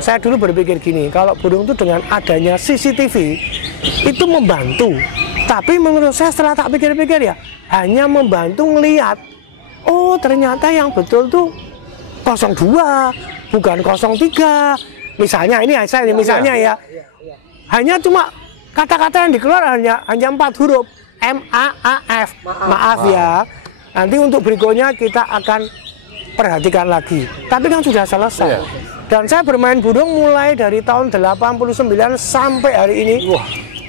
saya dulu berpikir gini, kalau burung itu dengan adanya CCTV itu membantu. Tapi menurut saya setelah tak pikir-pikir ya, hanya membantu ngelihat. Oh ternyata yang betul tuh 02, bukan 03. Misalnya ini saya ini misalnya ya. Hanya cuma kata-kata yang dikeluar hanya 4 huruf. MAAF. Maaf ya. Nanti untuk berikutnya kita akan perhatikan lagi. Tapi kan sudah selesai. Dan saya bermain burung mulai dari tahun 89 sampai hari ini.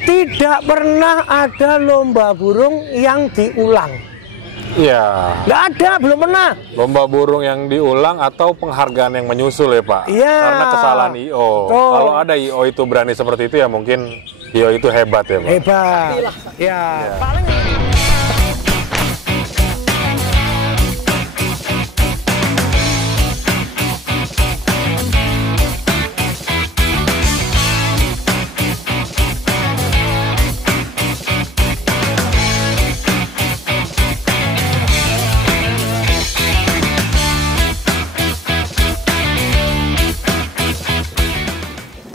Tidak pernah ada lomba burung yang diulang. Iya. Nggak ada, belum pernah. Lomba burung yang diulang atau penghargaan yang menyusul ya Pak? Iya. Karena kesalahan IO. Kalau ada IO itu berani seperti itu ya mungkin IO itu hebat ya Pak? Hebat. Ya. Paling...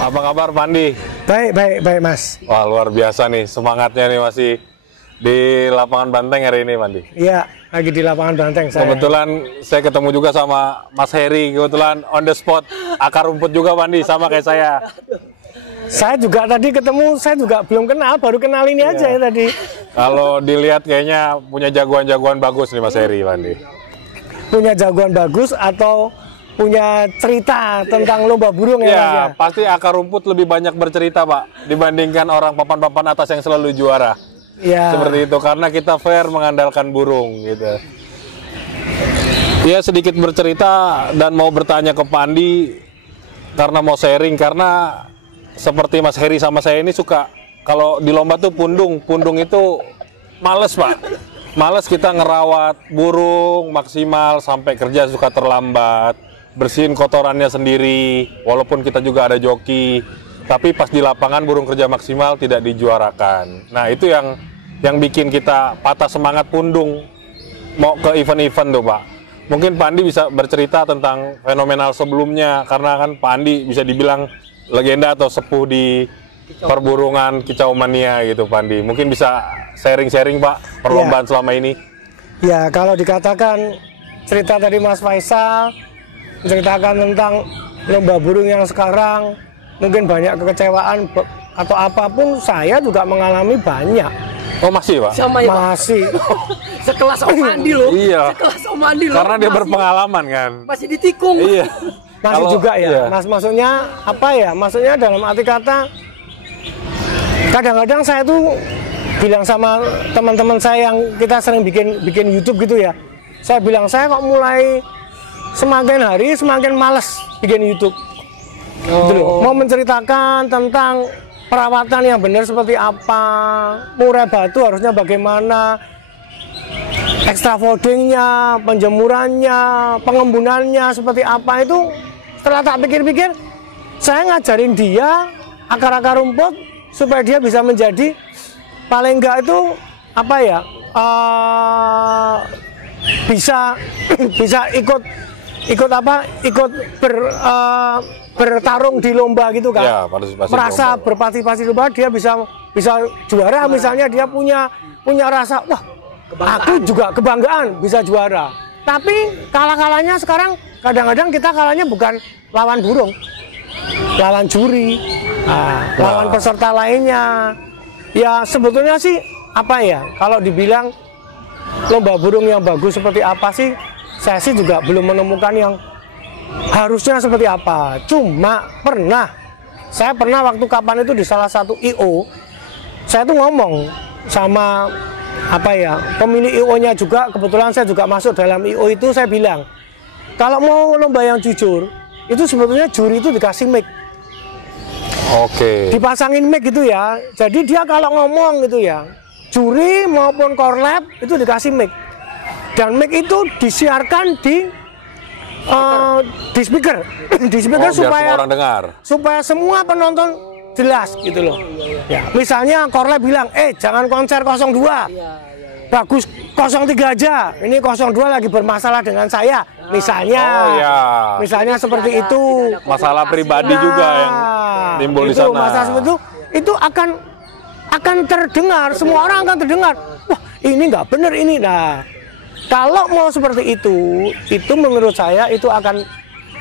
Apa kabar Pandi? Baik Mas. Wah luar biasa nih semangatnya nih masih di lapangan Banteng hari ini Pandi. Iya, lagi di lapangan Banteng saya. Kebetulan saya ketemu juga sama Mas Heri, kebetulan on the spot, akar rumput juga Pandi, sama kayak saya. Saya juga tadi ketemu, saya juga belum kenal, baru kenal ini aja ya tadi. Kalau dilihat kayaknya punya jagoan-jagoan bagus nih Mas Heri Pandi. Punya jagoan bagus atau punya cerita tentang lomba burung ya Mas ya? Pasti akar rumput lebih banyak bercerita Pak dibandingkan orang papan-papan atas yang selalu juara. Ya. Seperti itu karena kita fair mengandalkan burung gitu. Ya sedikit bercerita dan mau bertanya ke Pandi karena mau sharing karena seperti Mas Heri sama saya ini suka kalau di lomba tuh pundung itu males Pak. Males kita ngerawat burung maksimal sampai kerja suka terlambat. Bersihin kotorannya sendiri, walaupun kita juga ada joki, tapi pas di lapangan burung kerja maksimal tidak dijuarakan. Nah itu yang bikin kita patah semangat pundung mau ke event-event tuh Pak. Mungkin Pak Andi bisa bercerita tentang fenomenal sebelumnya, karena kan Pak Andi bisa dibilang legenda atau sepuh di perburungan kicau mania gitu Pak Andi. Mungkin bisa sharing-sharing Pak perlombaan selama ini. Ya kalau dikatakan cerita tadi Mas Faisal, menceritakan tentang lomba burung yang sekarang mungkin banyak kekecewaan atau apapun, saya juga mengalami banyak. Oh masih Pak? Sama ya, masih. Sekelas Om Andi loh. Iya. Sekelas Om Andi loh. Karena dia berpengalaman kan. Masih ditikung. Iya. Masih juga ya. Mas maksudnya apa ya? Maksudnya dalam arti kata kadang-kadang saya tuh bilang sama teman-teman saya yang kita sering bikin YouTube gitu ya. Saya bilang saya kok mulai semakin hari semakin malas bikin YouTube. Gitu loh. Mau menceritakan tentang perawatan yang benar seperti apa, murai batu harusnya bagaimana, extra foldingnya, penjemurannya, pengembunannya seperti apa, itu setelah tak pikir-pikir, saya ngajarin dia akar-akar rumput supaya dia bisa menjadi paling enggak itu apa ya, bisa ikut bertarung di lomba gitu kan. Ya, merasa berpartisipasi lomba, dia bisa juara. Misalnya dia punya rasa, wah aku juga kebanggaan bisa juara. Tapi kalah-kalahnya sekarang kadang-kadang kita kalahnya bukan lawan burung, lawan juri, lawan peserta lainnya. Ya sebetulnya sih apa ya, kalau dibilang lomba burung yang bagus seperti apa sih, saya sih juga belum menemukan yang harusnya seperti apa. Cuma saya pernah waktu kapan itu di salah satu IO, saya tuh ngomong sama apa ya, pemilik IO-nya juga, kebetulan saya juga masuk dalam IO itu, saya bilang kalau mau lomba yang jujur itu sebetulnya juri itu dikasih mic. Oke. Dipasangin mic gitu ya. Jadi dia kalau ngomong gitu ya, juri maupun korlap itu dikasih mic. Dan mic itu disiarkan di speaker, supaya semua orang dengar, supaya semua penonton jelas gitu loh. Ya, misalnya korlap bilang, jangan konser 02. bagus 03 aja, ini 02 lagi bermasalah dengan saya, misalnya. Oh ya. Misalnya seperti itu. Masalah pribadi juga yang timbul di sana. Masalah seperti itu akan terdengar, semua orang akan terdengar. Wah, ini nggak benar ini. Nah, kalau mau seperti itu menurut saya itu akan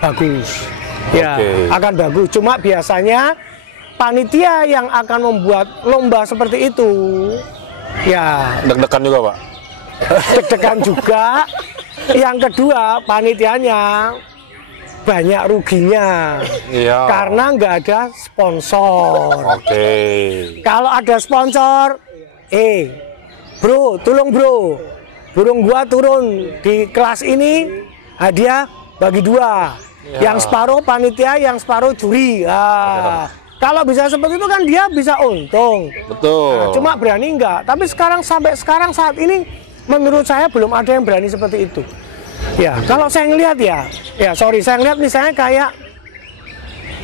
bagus. Ya, akan bagus. Cuma biasanya panitia yang akan membuat lomba seperti itu, ya deg-degan juga, Pak. Deg-degan juga. Yang kedua, panitianya banyak ruginya. Iya. Karena nggak ada sponsor. Oke. Kalau ada sponsor, bro, tolong bro, burung gua turun di kelas ini, hadiah bagi 2. Ya. Yang separuh panitia, yang separuh juri. Kalau bisa seperti itu kan dia bisa untung. Betul. Nah, cuma berani enggak. Tapi sampai sekarang saat ini menurut saya belum ada yang berani seperti itu. Ya, kalau saya ngelihat saya ngelihat misalnya kayak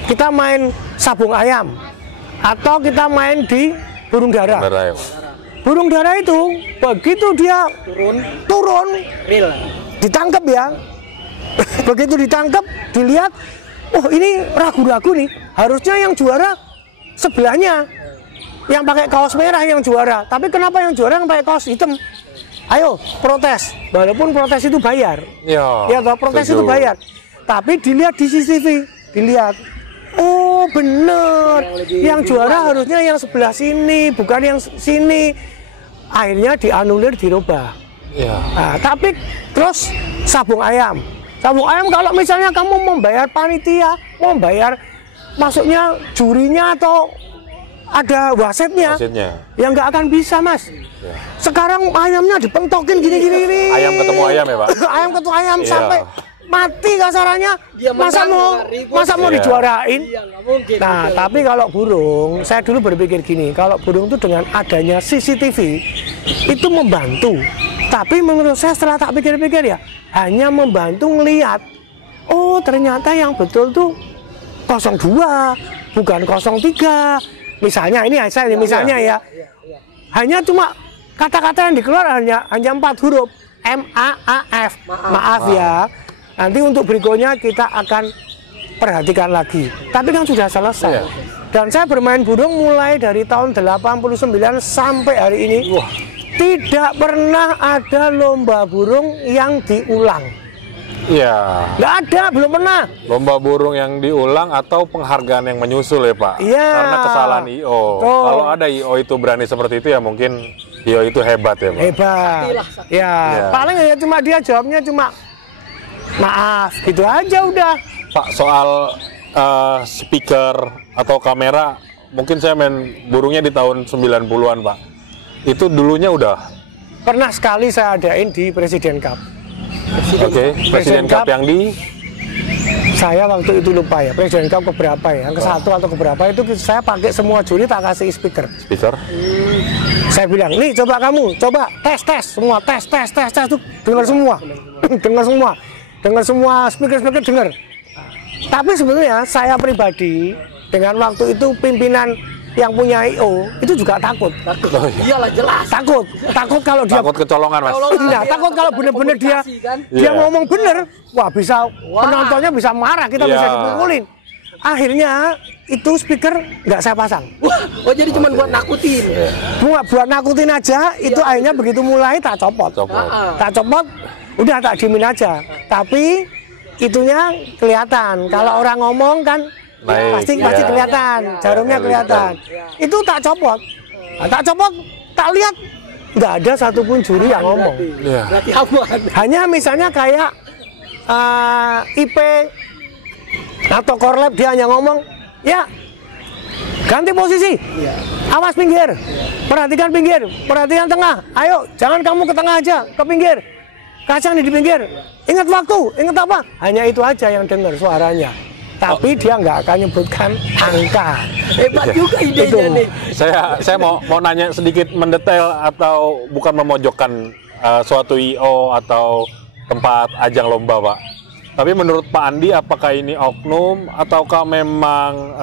kita main sabung ayam atau kita main di burung dara. Burung dara itu begitu dia turun ditangkap ya. Begitu ditangkap, dilihat, oh ini ragu-ragu nih, harusnya yang juara sebelahnya, yang pakai kaos merah yang juara. Tapi kenapa yang juara yang pakai kaos hitam? Ayo protes, walaupun protes itu bayar. Ya, protes itu bayar. Tapi dilihat di CCTV, dilihat, oh bener, yang juara harusnya yang sebelah sini, bukan yang sini. Akhirnya dianulir, dirubah. Nah, tapi terus sabung ayam kalau misalnya kamu membayar panitia, membayar masuknya jurinya atau ada wasitnya, ya nggak akan bisa, Mas. Ya. Sekarang ayamnya dipentokin gini. Ayam ketemu ayam ya, Pak? Ayam ketemu ayam sampai mati kasarannya. Masa mau dijuarain? Nah, tapi kalau burung, saya dulu berpikir gini, kalau burung itu dengan adanya CCTV itu membantu. Tapi menurut saya setelah tak pikir-pikir ya, hanya membantu ngelihat, oh ternyata yang betul tuh 02, bukan 03. Misalnya ini misalnya ya. Hanya cuma kata-kata yang dikeluar hanya 4 huruf, MAAF. Maaf ya. Nanti untuk berikutnya kita akan perhatikan lagi. Tapi kan sudah selesai. Dan saya bermain burung mulai dari tahun 89 sampai hari ini. Tidak pernah ada lomba burung yang diulang. Iya. Nggak ada, belum pernah. Lomba burung yang diulang atau penghargaan yang menyusul ya, Pak? Iya. Karena kesalahan IO. Kalau ada IO itu berani seperti itu ya mungkin IO itu hebat ya, Pak? Hebat. Ya, paling ya cuma dia jawabnya cuma maaf, gitu aja udah. Pak, soal speaker atau kamera, mungkin saya main burungnya di tahun 90-an, Pak. Itu dulunya udah? Pernah sekali saya adain di Presiden Cup. Presiden Cup yang di? Saya waktu itu lupa ya, Presiden Cup keberapa ya, yang ke-1 atau keberapa itu saya pakai semua juri tak kasih speaker. Saya bilang, nih coba kamu, coba tes, semua tes tuh dengar semua. dengar semua speaker dengar. Tapi sebetulnya saya pribadi dengan waktu itu pimpinan yang punya IO itu juga takut. Iyalah jelas. Takut kalau dia kecolongan, Mas. Nah, takut kalau benar-benar dia ngomong bener, penontonnya bisa marah, kita bisa dipukulin. Akhirnya itu speaker nggak saya pasang. Jadi cuma buat nakutin. Buat nakutin aja. Itu akhirnya begitu mulai tak copot. Udah tak diemin aja. Tapi itunya kelihatan. Kalau orang ngomong kan pasti kelihatan, jarumnya kelihatan. Itu tak copot. Tak lihat nggak ada satupun juri yang ngomong. Hanya misalnya kayak IP atau korlap dia hanya ngomong, ya ganti posisi, awas pinggir, perhatikan pinggir, perhatikan tengah, ayo jangan kamu ke tengah aja, ke pinggir, kacang di pinggir, ingat waktu, ingat apa, hanya itu aja yang dengar suaranya. Tapi dia nggak akan nyebutkan angka. Hebat juga idenya nih. Saya mau nanya sedikit mendetail atau bukan memojokkan suatu IO atau tempat ajang lomba, Pak. Tapi menurut Pak Andi, apakah ini oknum ataukah memang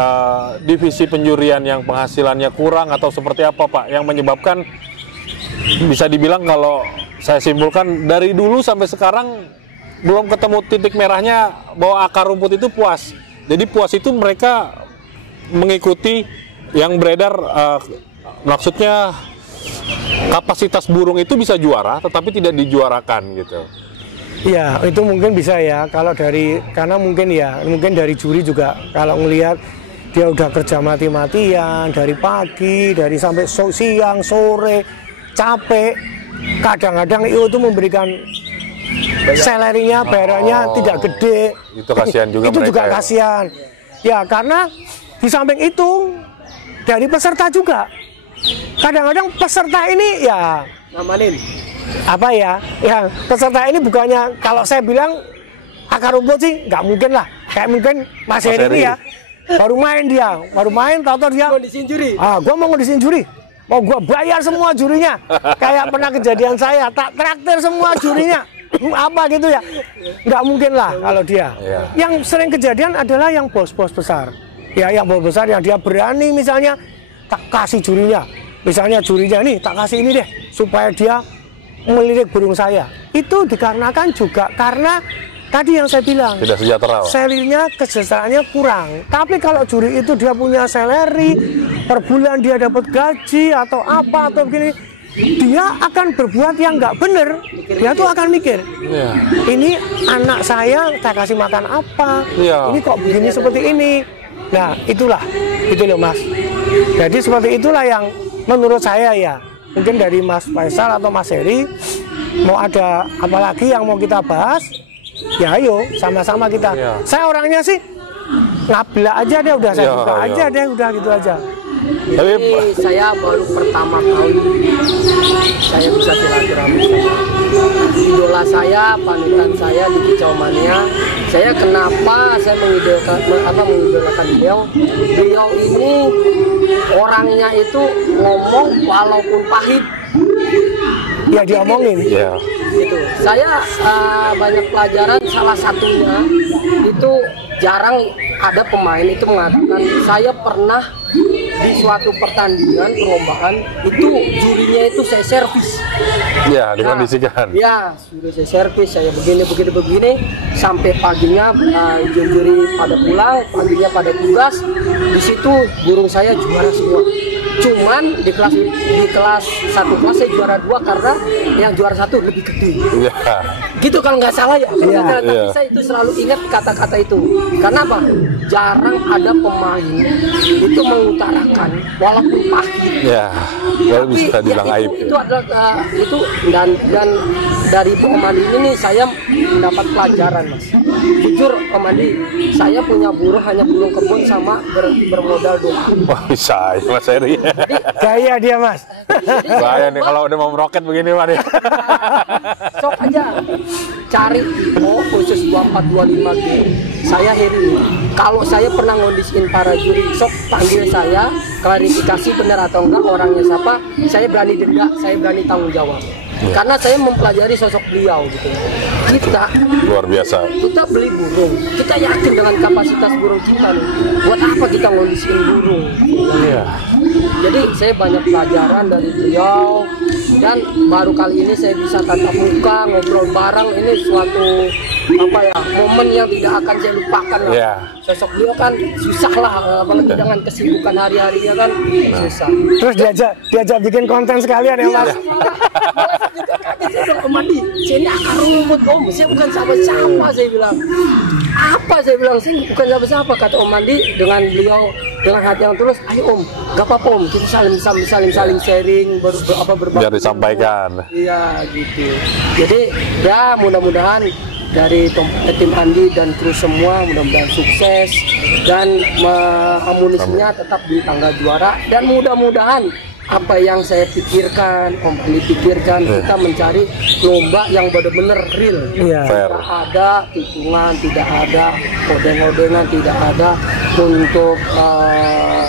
divisi penjurian yang penghasilannya kurang atau seperti apa, Pak, yang menyebabkan bisa dibilang kalau saya simpulkan dari dulu sampai sekarang belum ketemu titik merahnya bahwa akar rumput itu puas. Jadi puas itu mereka mengikuti yang beredar, maksudnya kapasitas burung itu bisa juara tetapi tidak dijuarakan gitu. Ya, itu mungkin bisa ya, kalau karena mungkin dari juri juga kalau ngelihat dia udah kerja mati-matian dari pagi, dari sampai siang, sore, capek. Kadang-kadang IO itu memberikan salary-nya, bayarannya tidak gede. Itu kasihan juga itu mereka. juga kasihan. Ya, karena di samping itu dari peserta juga. Kadang-kadang peserta ini ya ngamanin. Apa ya, peserta ini bukannya kalau saya bilang akar rumput sih nggak mungkin lah, kayak mungkin Mas Heri ini ya baru main tahu dia Ngondisiin juri. gua mau ngondisiin juri, mau gua bayar semua jurinya, kayak pernah kejadian saya tak traktir semua jurinya apa gitu ya, nggak mungkin lah kalau dia. Yang sering kejadian adalah yang bos-bos besar ya, yang bos besar yang dia berani misalnya tak kasih jurinya, misalnya jurinya ini tak kasih ini deh supaya dia melirik burung saya. Itu dikarenakan juga karena tadi yang saya bilang tidak sejahtera. Salary-nya, kesejahteraannya kurang. Tapi kalau juri itu dia punya salary per bulan, dia dapat gaji atau apa atau begini, dia akan berbuat yang nggak bener. Dia tuh akan mikir, ini anak saya kasih makan apa, ini kok begini seperti ini. Nah itulah, gitu loh Mas. Jadi seperti itulah yang menurut saya ya, mungkin dari Mas Faisal atau Mas Heri mau ada apalagi yang mau kita bahas, ya ayo sama-sama kita. Saya orangnya sih ngabla aja deh, udah saya buka aja deh, udah gitu aja. Jadi saya baru pertama kali saya bisa silaturahmi sama idola saya, panutan saya di Kicau Mania. Saya kenapa saya mengidolakan beliau? Beliau ini orangnya itu ngomong walaupun pahit. Ya diomongin. Gitu. Saya banyak pelajaran, salah satunya itu jarang ada pemain itu mengatakan saya pernah di suatu pertandingan perlombaan itu jurinya itu saya servis. Ya, dikondisikan. Ya, sudah saya servis, saya begini sampai paginya juri pada pulang, paginya pada tugas. Di situ burung saya juara semua. Cuman di kelas satu kelas saya juara 2 karena yang juara 1 lebih gede. Gitu kalau nggak salah ya. Tapi saya itu selalu ingat kata-kata itu. Karena apa? Jarang ada pemain itu mengutarakan walaupun pahit. Tapi bisa dibilang aib. Itu adalah dan dari Pak Omandi ini saya mendapat pelajaran Mas. Jujur Om Andi, saya punya burung hanya burung kebun sama bermodal doang. Wah bisa ya Mas Heri. Gaya dia Mas. Bahaya nih kalau udah mau meroket begini Mas. Sok aja cari khusus 2425G. Saya Heri. Kalau saya pernah ngondisiin para juri, sok panggil saya, klarifikasi benar atau enggak orangnya siapa. Saya berani denda, saya berani tanggung jawab. Karena saya mempelajari sosok beliau gitu. Kita luar biasa. Kita beli burung, kita yakin dengan kapasitas burung kita nih. Buat apa kita ngondisiin burung? Jadi saya banyak pelajaran dari beliau dan baru kali ini saya bisa tatap muka, ngobrol bareng. Ini suatu momen yang tidak akan saya lupakan lah. Sosok beliau kan susah lah, apalagi dengan kesibukan hari-harinya kan susah. Terus diajak bikin konten sekalian ya Mas. Saya bilang, Om Andi, saya ini akar rumput Om, saya bukan siapa-siapa, saya bilang. Apa saya bilang, saya bukan siapa-siapa, kata Om Andi dengan beliau dengan hati yang tulus. Ayo Om, gak apa-apa Om, kita saling sharing, berbagi. Biar disampaikan. Iya gitu. Jadi ya mudah-mudahan dari tim Andi dan kru semua mudah-mudahan sukses dan amunisinya tetap di tangga juara dan mudah-mudahan apa yang saya pikirkan, Om Andi pikirkan, kita mencari lomba yang benar-benar real. Tidak ada tikungan, tidak ada odeng-odengan, tidak ada untuk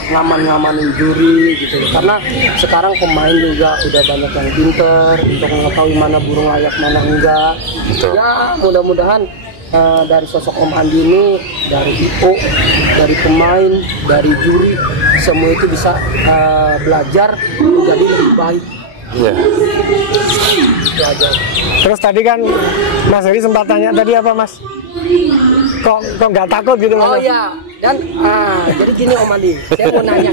ngaman-ngamanin juri gitu. Karena sekarang pemain juga udah banyak yang pinter untuk mengetahui mana burung layak, mana enggak. Ya mudah-mudahan dari sosok Om Andi ini, dari IO, dari pemain, dari juri, semua itu bisa belajar menjadi lebih baik Iya. Itu aja. Terus tadi kan Mas Heri sempat tanya tadi apa Mas? Kok nggak takut gitu Mas? Oh iya, dan jadi gini Om Andi, saya mau nanya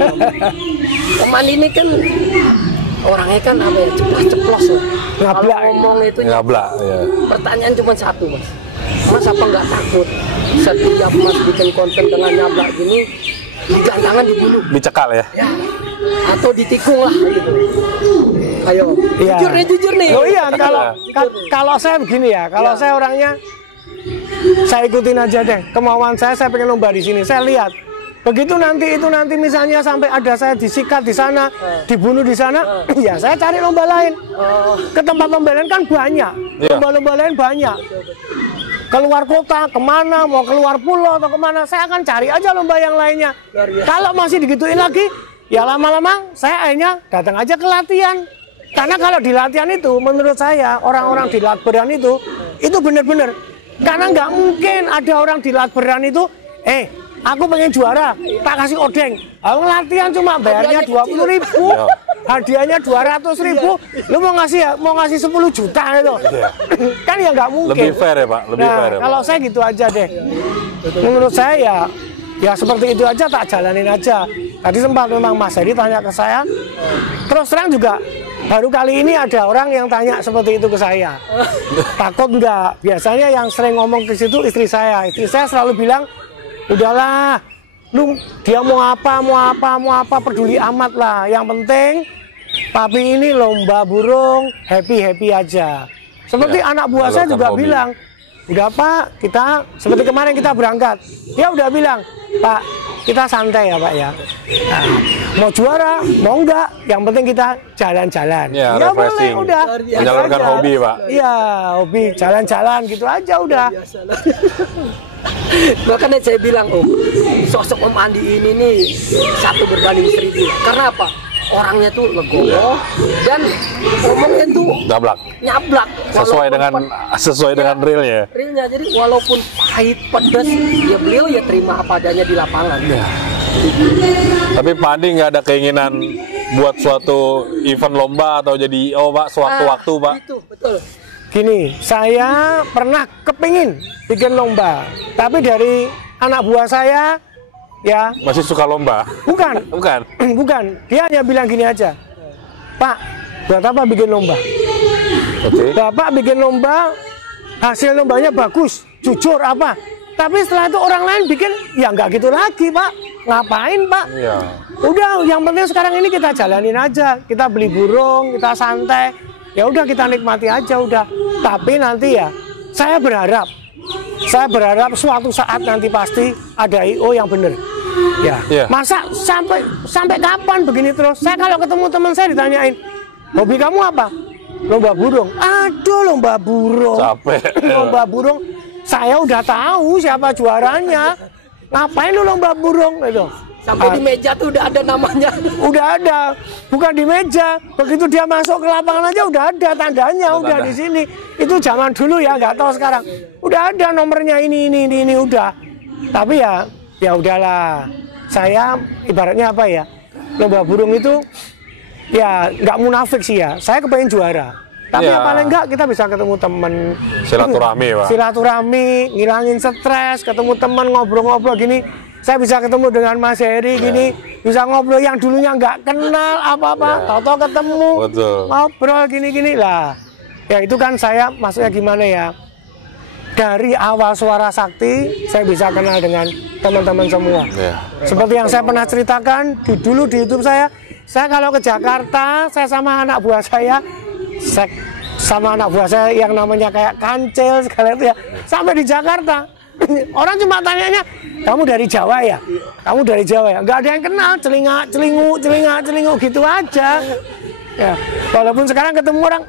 Om Andi ini kan orangnya kan apa ya, ceplos-ceplos loh. Kalau ngomong itu Ngablak, ya. pertanyaan cuma satu Mas. Mas apa nggak takut setiap Mas bikin konten dengan nyablak gini, gantangan dibunuh? Dicekal ya? Ya, atau ditikung lah gitu. Ayo, Iya. jujur nih. Oh iya, kalau saya begini ya, kalau saya orangnya saya ikutin aja deh kemauan saya pengen lomba di sini. Saya lihat begitu nanti misalnya sampai ada saya disikat di sana, dibunuh di sana, ya saya cari lomba lain. Ke tempat lomba lain kan banyak, lomba-lomba lain banyak. Keluar kota, kemana, mau keluar pulau atau kemana, saya akan cari aja lomba yang lainnya. Kalau masih digituin lagi, ya lama-lama saya akhirnya datang aja ke latihan. Karena kalau di latihan itu, menurut saya orang-orang di Latberan itu benar-benar. Karena nggak mungkin ada orang di Latberan itu, aku pengen juara, tak kasih odeng. Aku latihan cuma bayarnya 20.000, hadiahnya 200.000. Lu mau ngasih 10 juta itu, kan ya nggak mungkin. Lebih fair ya Pak, lebih fair ya Pak. Kalau saya gitu aja deh. Menurut saya ya seperti itu aja, tak jalanin aja. Tadi sempat memang Mas Heri tanya ke saya, terus terang juga baru kali ini ada orang yang tanya seperti itu ke saya. Takut enggak? Biasanya yang sering ngomong ke situ istri saya. Istri saya selalu bilang, udahlah, lu dia mau apa, peduli amat lah. Yang penting, papi ini lomba burung, happy aja. Seperti anak buah saya juga bilang, udah Pak, kita seperti kemarin kita berangkat, dia udah bilang, Pak, kita santai ya Pak ya. Nah, mau juara, mau enggak, yang penting kita jalan-jalan. Ya, boleh, udah. Menyalurkan hobi Pak. Iya, hobi, jalan-jalan gitu aja udah. Makanya saya bilang sosok Om Andi ini nih satu berbanding 1000. Karena apa? Orangnya tuh legowo dan ngomongnya tuh nyablak sesuai dengan realnya. Realnya, jadi walaupun pahit pedas ya beliau ya terima apa adanya di lapangan. Tapi Pak Andi nggak ada keinginan buat suatu event lomba atau jadi Pak sewaktu-waktu Pak? Itu betul. Gini, saya pernah kepingin bikin lomba, tapi dari anak buah saya ya masih suka lomba? Bukan. Dia hanya bilang gini aja, Pak, buat apa bikin lomba? Bapak bikin lomba, hasil lombanya bagus, jujur apa? Tapi setelah itu orang lain bikin, ya nggak gitu lagi Pak. Ngapain Pak? Ya. Udah, yang penting sekarang ini kita jalanin aja. Kita beli burung, kita santai. Ya udah kita nikmati aja udah. Tapi nanti ya, saya berharap suatu saat nanti pasti ada IO yang bener. Ya. Masa sampai kapan begini terus? Saya kalau ketemu teman saya ditanyain, hobi kamu apa? Lomba burung. Aduh, lomba burung. Capek. Lomba burung. Saya udah tahu siapa juaranya. Ngapain lu lomba burung itu? Sampai di meja tuh udah ada namanya. Udah ada. Bukan di meja. Begitu dia masuk ke lapangan aja udah ada tandanya, udah di sini. Itu zaman dulu ya, nggak tahu sekarang. Udah ada nomornya ini udah. Tapi ya udahlah. Saya ibaratnya apa ya? Lomba burung itu ya nggak munafik sih ya. Saya kepengen juara. Tapi yang paling enggak kita bisa ketemu teman, silaturahmi Pak. Silaturahmi, ngilangin stres, ketemu teman ngobrol-ngobrol gini. Saya bisa ketemu dengan Mas Heri gini, bisa ngobrol yang dulunya nggak kenal apa-apa, tahu-tahu ketemu, ngobrol gini-gini lah. Ya itu kan saya maksudnya gimana ya? Dari awal Suara Sakti saya bisa kenal dengan teman-teman semua. Seperti yang saya pernah ceritakan dulu di YouTube saya kalau ke Jakarta, saya sama anak buah saya yang namanya kayak Kancil segala itu ya, sampai di Jakarta orang cuma tanyanya, kamu dari Jawa ya? Kamu dari Jawa ya? Nggak ada yang kenal, celinga gitu aja ya. Walaupun sekarang ketemu orang,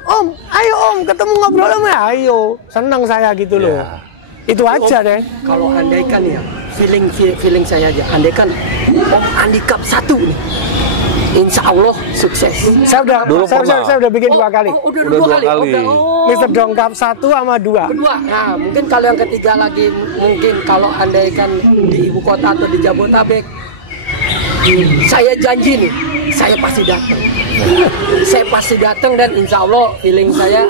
ayo ketemu ngobrol ya, ayo, senang saya gitu loh. Itu aja deh. Kalau andaikan ya, feeling saya aja, andaikan Andi Cup 1 nih, insya Allah sukses. Saya udah bikin 2 kali. Udah dua kali. Mister Dongkap 1 sama 2. Nah, mungkin kalau yang ketiga lagi, mungkin kalau andaikan di ibu kota atau di Jabodetabek, saya janji nih, saya pasti datang. Saya pasti datang dan insya Allah feeling saya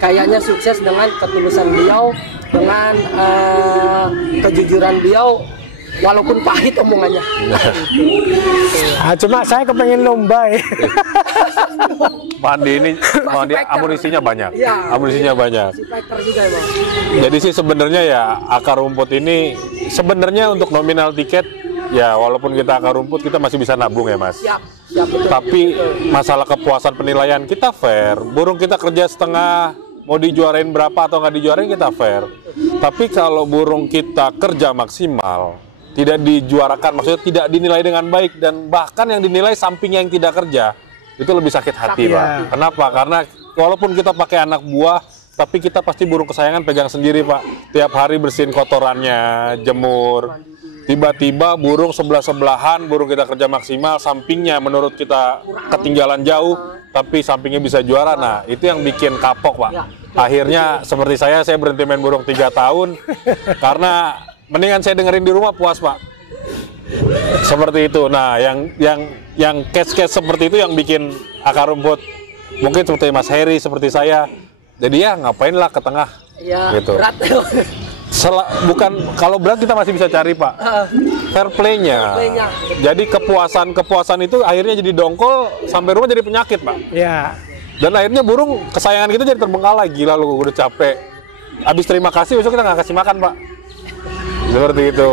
kayaknya sukses dengan ketulusan beliau, dengan kejujuran beliau, walaupun pahit omongannya. Cuma saya kepengen lomba ya. Pandi ini amunisinya banyak. Ya, amunisinya banyak. Si fighter juga ya, Bang. Jadi sih sebenarnya ya akar rumput ini sebenarnya untuk nominal tiket ya walaupun kita akar rumput kita masih bisa nabung ya Mas. Siap, betul. Tapi masalah kepuasan penilaian kita fair. Burung kita kerja setengah, mau dijuarain berapa atau nggak dijuarain kita fair. Tapi kalau burung kita kerja maksimal, tidak dijuarakan, maksudnya tidak dinilai dengan baik dan bahkan yang dinilai samping yang tidak kerja, itu lebih sakit hati, Pak. Kenapa? Karena walaupun kita pakai anak buah, tapi kita pasti burung kesayangan pegang sendiri, Pak. Tiap hari bersihin kotorannya, jemur. Tiba-tiba burung sebelah-sebelahan, burung kita kerja maksimal, sampingnya menurut kita ketinggalan jauh, tapi sampingnya bisa juara. Nah, itu yang bikin kapok, Pak. Akhirnya seperti saya berhenti main burung 3 tahun, karena mendingan saya dengerin di rumah puas, Pak. Seperti itu. Nah, yang case-case seperti itu yang bikin akar rumput. Mungkin seperti Mas Heri, seperti saya. Jadi ya ngapain lah ke tengah. Ya, gitu. Berat. Bukan kalau berat kita masih bisa cari, Pak. Fair play-nya. Jadi kepuasan itu akhirnya jadi dongkol sampai rumah jadi penyakit, Pak. Ya. Dan akhirnya burung kesayangan kita jadi terbengkalai. Gila lu, udah capek. Habis terima kasih besok kita nggak kasih makan, Pak. Seperti itu.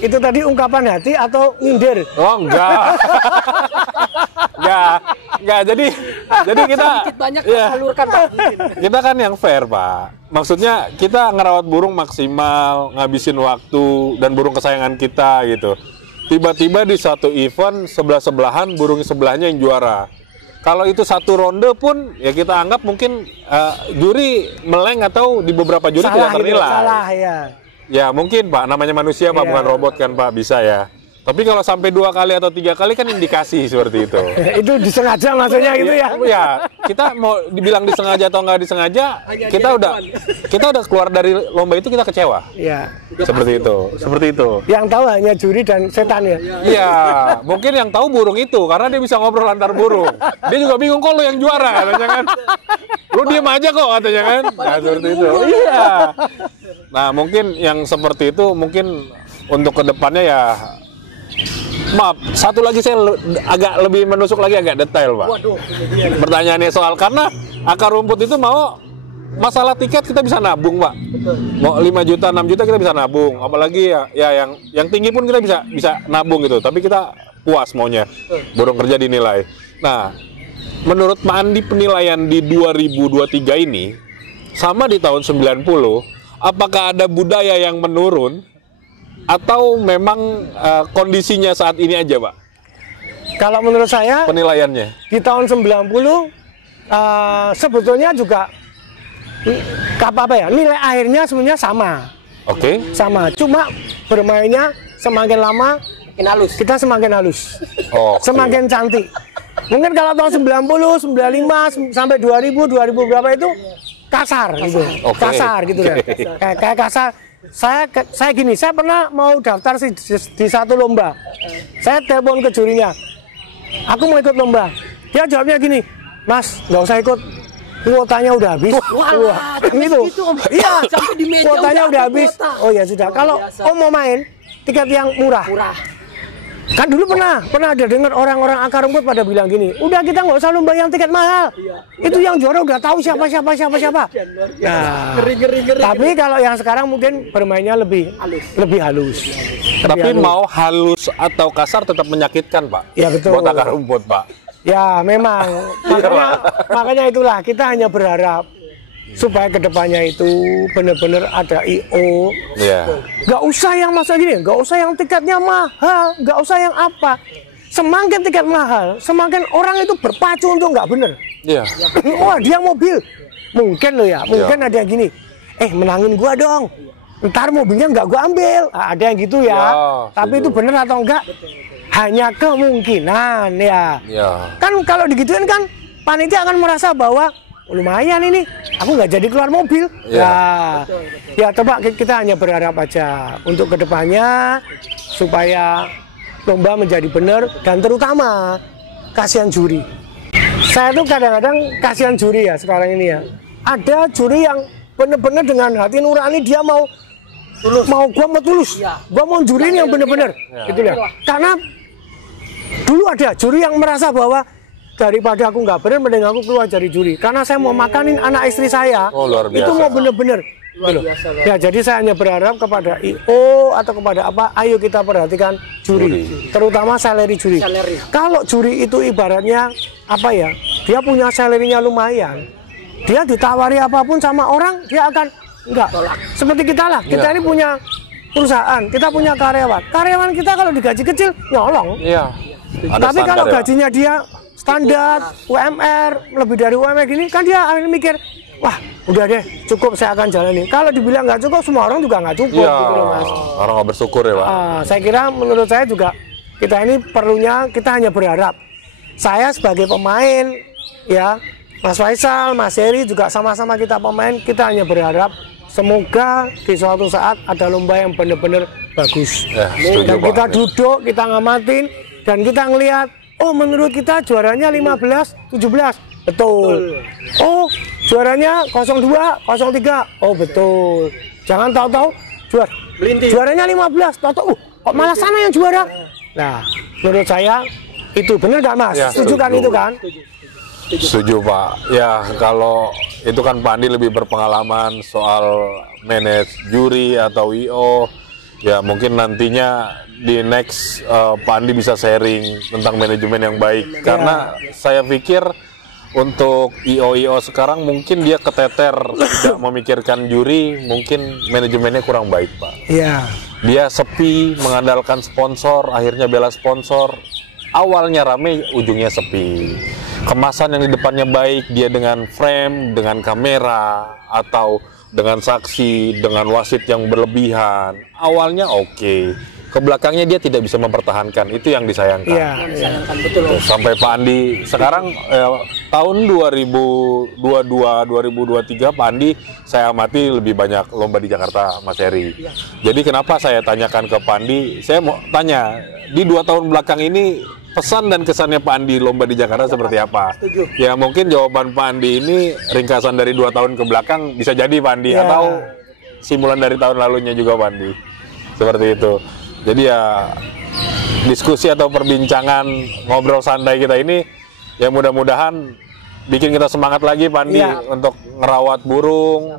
Itu tadi ungkapan hati atau nyindir? Oh, enggak. enggak. Jadi kita banyak salurkan, Pak. Kita kan yang fair, Pak. Maksudnya kita ngerawat burung maksimal, ngabisin waktu dan burung kesayangan kita gitu. Tiba-tiba di satu event sebelah-sebelahan burung sebelahnya yang juara. Kalau itu satu ronde pun ya kita anggap mungkin juri meleng atau di beberapa juri salah, tidak ternilai. Salah ya. Ya mungkin, Pak, namanya manusia, Pak, bukan robot kan, Pak, bisa ya. Tapi kalau sampai 2 kali atau 3 kali kan indikasi seperti itu. Itu disengaja maksudnya gitu ya? Ya, kita mau dibilang disengaja atau nggak disengaja, kita udah keluar dari lomba itu kita kecewa. Iya. Seperti itu. Yang tahu hanya juri dan setan ya? Iya, mungkin yang tahu burung itu karena dia bisa ngobrol antar burung. Dia juga bingung kok lo yang juara katanya kan. Lu diem aja kok katanya kan. Nah, seperti itu. Iya. Nah, mungkin yang seperti itu mungkin untuk kedepannya ya. Maaf, satu lagi saya agak lebih menusuk lagi, agak detail, Pak. Waduh, pertanyaannya soal karena akar rumput itu mau masalah tiket kita bisa nabung, Pak. Betul. Mau 5 juta, 6 juta kita bisa nabung. Apalagi ya yang tinggi pun kita bisa nabung gitu. Tapi kita puas maunya. Burung kerja dinilai. Nah, menurut Pak Andi penilaian di 2023 ini sama di tahun 90, apakah ada budaya yang menurun? Atau memang kondisinya saat ini aja, Pak? Kalau menurut saya penilaiannya di tahun 90 sebetulnya juga nilai akhirnya sebenarnya sama. Oke. Sama, cuma bermainnya semakin lama makin halus. Kita semakin halus. Semakin cantik. Mungkin kalau tahun 90, 95 sampai 2000 berapa itu kasar gitu. Kasar gitu ya. Kayak kasar. Saya gini, saya pernah mau daftar di satu lomba. Saya telepon ke jurinya, aku mau ikut lomba. Dia jawabnya gini, Mas, nggak usah ikut, kuotanya udah habis. Wah, gitu. Iya, sampai di meja kuotanya udah habis. Oh ya sudah. Kalau Om mau main tiket yang murah. Kan dulu pernah ada dengar orang-orang akar rumput pada bilang gini, udah kita nggak usah lomba yang tiket mahal. Itu yang juara udah tahu siapa. Nah, tapi kalau yang sekarang mungkin bermainnya lebih halus. Tapi mau halus atau kasar tetap menyakitkan, Pak. Ya betul. Buat akar rumput, Pak. Ya memang. Makanya itulah kita hanya berharap supaya kedepannya itu benar-benar ada IO. Nggak usah yang masa gini, nggak usah yang tiketnya mahal, nggak usah yang apa. Semakin tiket mahal, semakin orang itu berpacu untuk nggak bener. Wah, dia mobil, mungkin loh ya, mungkin ada yang gini, menangin gua dong, ntar mobilnya nggak gua ambil. Ada yang gitu ya. Tapi itu bener atau enggak? Hanya kemungkinan ya. Kan kalau digituin kan panitia akan merasa bahwa lumayan ini, aku nggak jadi keluar mobil. Ya coba kita hanya berharap aja untuk kedepannya supaya lomba menjadi benar, dan terutama kasihan juri. Saya tuh kadang-kadang kasihan juri ya sekarang ini ya. Ada juri yang benar-benar dengan hati nurani dia mau tulus. Gua mau tulus, gua mau juri ini yang benar-benar, gitu ya. Karena dulu ada juri yang merasa bahwa daripada aku nggak benar, mending aku keluar dari juri. Karena saya mau makanin anak istri saya, itu mau benar-benar. Ya, jadi saya hanya berharap kepada IO atau kepada apa, ayo kita perhatikan juri. Terutama salary juri. Kalau juri itu ibaratnya apa ya, dia punya salary-nya lumayan, dia ditawari apapun sama orang, dia akan enggak. Seperti kita lah, kita ini punya perusahaan, kita punya karyawan kita kalau digaji kecil nyolong. Tapi kalau gajinya dia standar, UMR, lebih dari UMR gini, kan dia mikir, wah udah deh, cukup saya akan jalani. Kalau dibilang nggak cukup, semua orang juga nggak cukup, gitu loh Mas. Orang nggak bersyukur ya Pak. Saya kira menurut saya juga, kita ini perlunya, kita hanya berharap. Saya sebagai pemain, ya, Mas Faisal, Mas Heri juga sama-sama kita pemain, kita hanya berharap semoga di suatu saat ada lomba yang benar-benar bagus. Dan kita duduk, kita ngamatin, dan kita ngelihat, oh menurut kita juaranya 15, 17, betul. Oh juaranya 02, 03, oh betul. Jangan tahu-tahu juaranya 15, tahu-tahu kok malah sana yang juara. Nah menurut saya itu benar nggak Mas? Setuju kan itu kan? Setuju Pak. Ya kalau itu kan Pak Andi lebih berpengalaman soal manage juri atau IO. Ya mungkin nantinya di next Pak Andi bisa sharing tentang manajemen yang baik. Karena saya pikir untuk IO sekarang mungkin dia keteter tidak memikirkan juri, mungkin manajemennya kurang baik Pak. Dia sepi, mengandalkan sponsor, akhirnya bela sponsor. Awalnya rame, ujungnya sepi. Kemasan yang di depannya baik, dia dengan frame, dengan kamera, atau dengan saksi, dengan wasit yang berlebihan. Awalnya oke. Ke belakangnya dia tidak bisa mempertahankan, itu yang disayangkan. Disayangkan betul. Sampai Pak Andi sekarang tahun 2022-2023 Pak Andi saya amati lebih banyak lomba di Jakarta, Mas Heri. Jadi kenapa saya tanyakan ke Pak Andi? Saya mau tanya, di 2 tahun belakang ini pesan dan kesannya Pak Andi lomba di Jakarta seperti apa? Ya mungkin jawaban Pak Andi ini ringkasan dari 2 tahun ke belakang bisa jadi Pak Andi, atau simulan dari tahun lalunya juga Pak Andi. Seperti itu. Jadi ya diskusi atau perbincangan ngobrol santai kita ini ya mudah-mudahan bikin kita semangat lagi Pak Andi untuk ngerawat burung,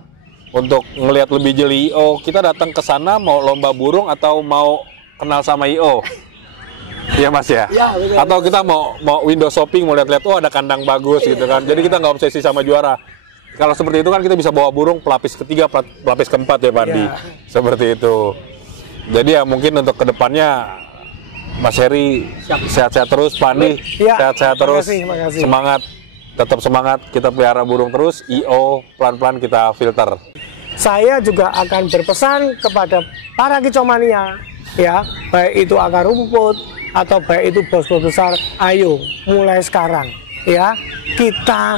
untuk ngelihat lebih jeli IO. Kita datang ke sana mau lomba burung atau mau kenal sama IO? Iya Mas ya? Atau kita mau window shopping, mau lihat-lihat, oh ada kandang bagus gitu kan. Jadi kita nggak obsesi sama juara. Kalau seperti itu kan kita bisa bawa burung pelapis ketiga, pelapis keempat ya Pak Andi. Seperti itu. Jadi ya mungkin untuk kedepannya Mas Heri sehat-sehat terus, Pak Andi sehat-sehat terus, makasih. Semangat, tetap semangat, kita pelihara burung terus, IO pelan-pelan kita filter. Saya juga akan berpesan kepada para kicomania, ya, baik itu akar rumput atau baik itu bos-bos besar, ayo mulai sekarang, ya, kita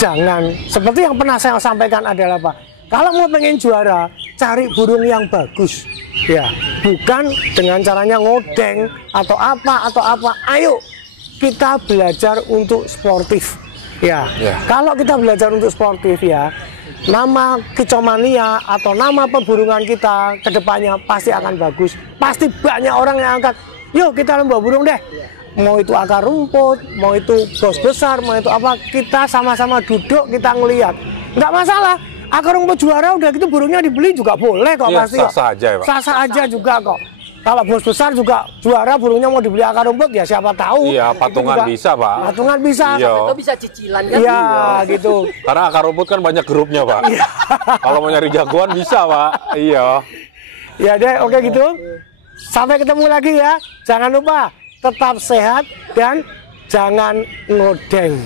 jangan seperti yang pernah saya sampaikan adalah Pak, kalau mau pengen juara, cari burung yang bagus. Ya, bukan dengan caranya ngodeng atau apa. Ayo kita belajar untuk sportif. Ya. Kalau kita belajar untuk sportif ya, nama kicomania atau nama peburungan kita kedepannya pasti akan bagus. Pasti banyak orang yang akan, yuk kita lomba burung deh. Mau itu akar rumput, mau itu bos besar, mau itu apa, kita sama-sama duduk kita ngelihat. Nggak masalah. Akar rumput juara udah gitu burungnya dibeli juga boleh kok pasti. Sah-sah aja ya Pak. Sah-sah aja juga kok. Kalau bos besar juga juara burungnya mau dibeli akar rumput ya siapa tahu. Iya, patungan bisa Pak. Patungan bisa. Itu bisa cicilan kan? Iya gitu. Karena akar rumput kan banyak grupnya Pak. Kalau mau nyari jagoan bisa Pak. Iya. Ya deh, oke gitu. Sampai ketemu lagi ya. Jangan lupa tetap sehat dan jangan ngodeng.